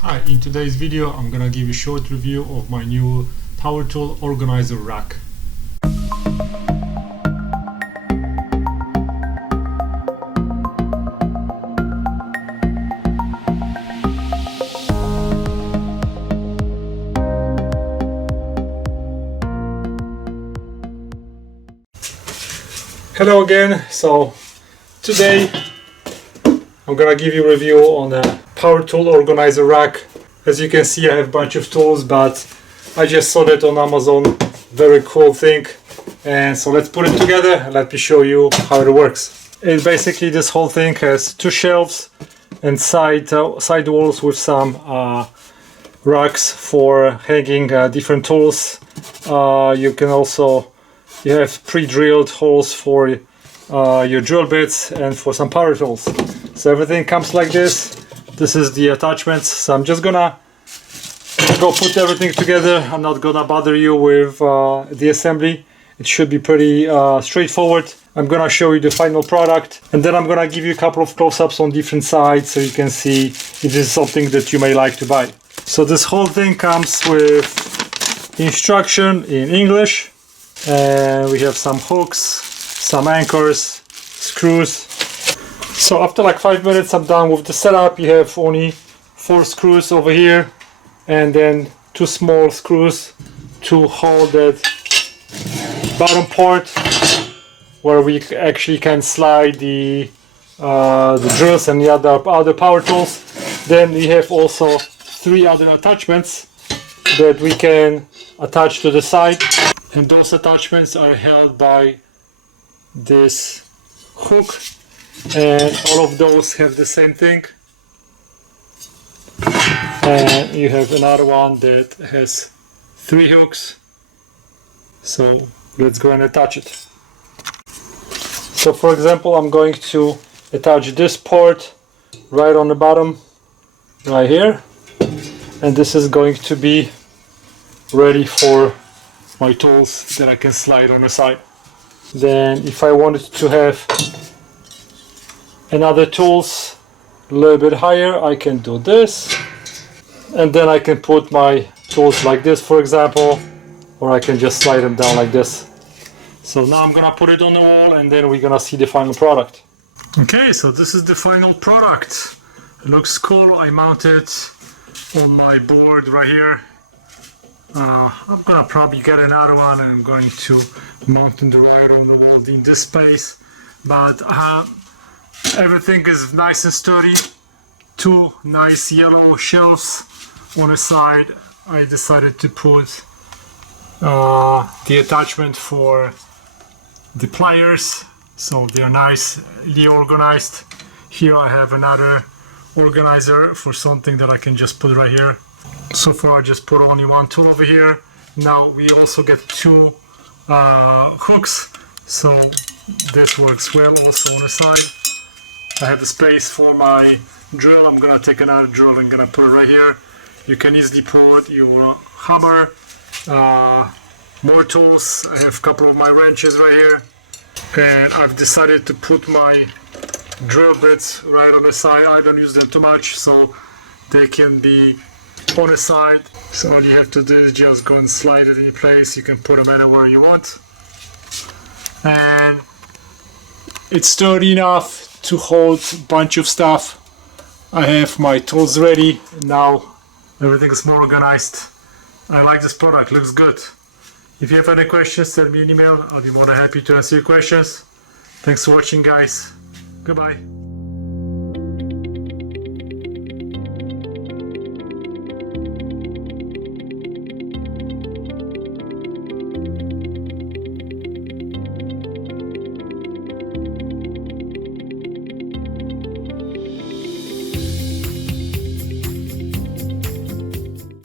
Hi, in today's video I'm gonna give a short review of my new power tool organizer rack. Hello again. So today I'm gonna give you a review on a power tool organizer rack. As you can see, I have a bunch of tools, but I just saw that on Amazon. Very cool thing. And so let's put it together and let me show you how it works. It basically, this whole thing has two shelves and side walls with some racks for hanging different tools. You have pre-drilled holes for your drill bits and for some power tools. So everything comes like this. This is the attachments. So I'm just gonna go put everything together. I'm not gonna bother you with the assembly. It should be pretty straightforward. I'm gonna show you the final product, and then I'm gonna give you a couple of close-ups on different sides so you can see if this is something that you may like to buy. So this whole thing comes with instruction in English, and we have some hooks, some anchors, screws. So after like 5 minutes I'm done with the setup. You have only 4 screws over here and then 2 small screws to hold that bottom part where we actually can slide the drills and the other power tools. Then we have also 3 other attachments that we can attach to the side, and those attachments are held by this hook, and all of those have the same thing. And you have another one that has 3 hooks. So let's go and attach it. So for example, I'm going to attach this part right on the bottom, right here, and this is going to be ready for my tools that I can slide on the side. Then if I wanted to have another tools a little bit higher, I can do this, and then I can put my tools like this, for example, or I can just slide them down like this. So now I'm gonna put it on the wall, and then we're gonna see the final product. Okay, so this is the final product. It looks cool. I mounted on my board right here. I'm gonna probably get another one, and I'm going to mount it right on the wall in this space, but everything is nice and sturdy. 2 nice yellow shelves on the side. I decided to put the attachment for the pliers, so they are nicely organized. Here I have another organizer for something that I can just put right here. So far I just put only 1 tool over here. Now we also get 2 hooks, so this works well also on the side. I have a space for my drill. I'm gonna take another drill and gonna put it right here. You can easily put your hammer, more tools. I have a couple of my wrenches right here, and I've decided to put my drill bits right on the side. I don't use them too much, so they can be on the side. So all you have to do is just go and slide it in place. You can put them anywhere you want, and it's sturdy enough to hold a bunch of stuff. I have my tools ready. Now everything is more organized. I like this product, looks good. If you have any questions, send me an email. I'll be more than happy to answer your questions. Thanks for watching, guys. Goodbye.